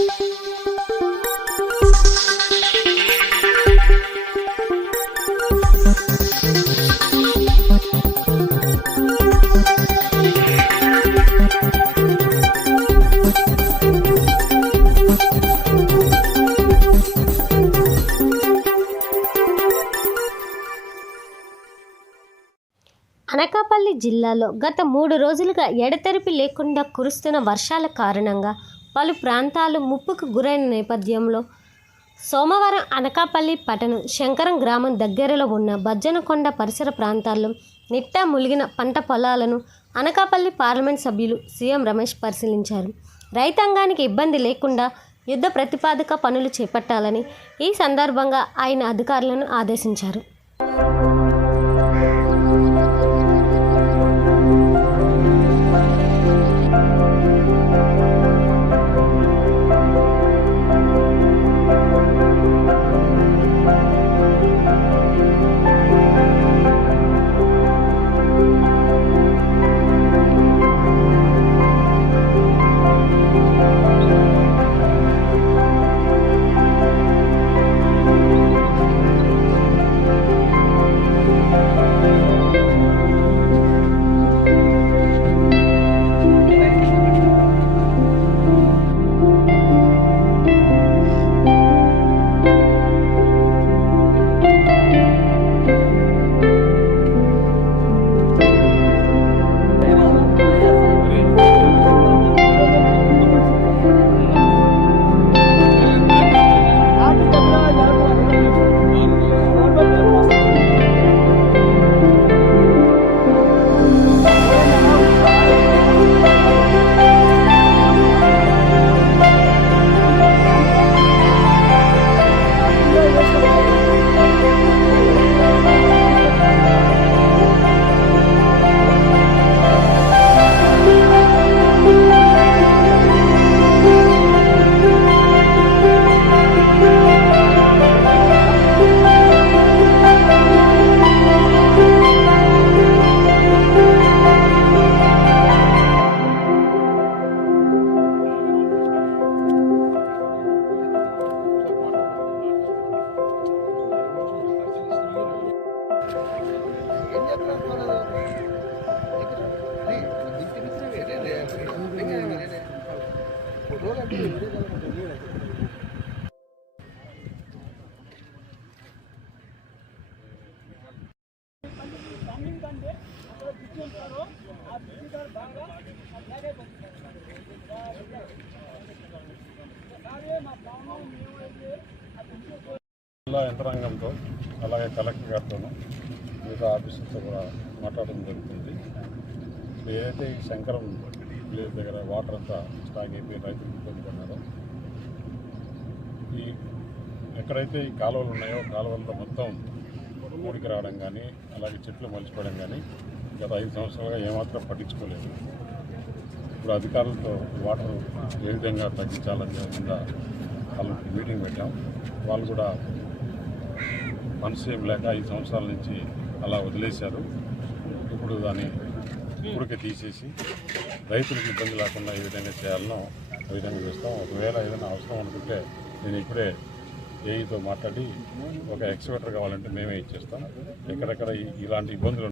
అనకాపల్లి జిల్లాలో గత 3 రోజులుగా ఎడతెరిపి లేకుండా కురుస్తున్న వర్షాల కారణంగా పలు ప్రాంతాలు ముప్పుకు గురైన నేపథ్యంలో సోమవారం అనకాపల్లి పట్టణం శంకరం గ్రామం దగ్గరలో ఉన్న బజ్జనకొండ పరిసర ప్రాంతాల్లో నిట్టా ములిగిన పంట పొలాలను అనకాపల్లి పార్లమెంట్ సభ్యులు సీఎం రమేష్ పరిశీలించారు. రైతాంగానికి ఇబ్బంది లేకుండా యుద్ధ ప్రతిపాదిక పనులు చేపట్టాలని ఈ సందర్భంగా ఆయన అధికారులను ఆదేశించారు. జిల్లా యంత్రాంగంతో అలాగే కలెక్టర్ గారితోనూ మిగతా ఆఫీసర్తో కూడా మాట్లాడడం జరుగుతుంది. ఏదైతే ఈ శంకరం విలేజ్ దగ్గర వాటర్ అంతా స్టాక్ అయిపోయి రైతులు ఇబ్బంది పడ్డారో, ఈ ఎక్కడైతే ఈ కాలువలు ఉన్నాయో కాలువల్లో మొత్తం ఊడికి రావడం కానీ అలాగే చెట్లు మలిచిపోవడం కానీ గత 5 సంవత్సరాలుగా ఏమాత్రం పట్టించుకోలేదు. ఇప్పుడు అధికారులతో వాటర్ ఏ విధంగా తగ్గించాలని కింద వాళ్ళకి మీటింగ్ పెట్టాం. వాళ్ళు కూడా మనసు ఏం లేక 5 సంవత్సరాల నుంచి అలా వదిలేశారు. ఇప్పుడు దాన్ని ఇప్పటికే తీసేసి రైతులకు ఇబ్బంది లేకుండా ఏ విధంగా చేయాలనో ఆ విధంగా చేస్తాం. ఒకవేళ ఏదైనా అవసరం అనుకుంటే నేను ఇప్పుడే ఏఈతో మాట్లాడి ఒక ఎక్స్‌వేటర్ కావాలంటే మేమే ఇచ్చేస్తాం. ఎక్కడెక్కడ ఇలాంటి ఇబ్బందులు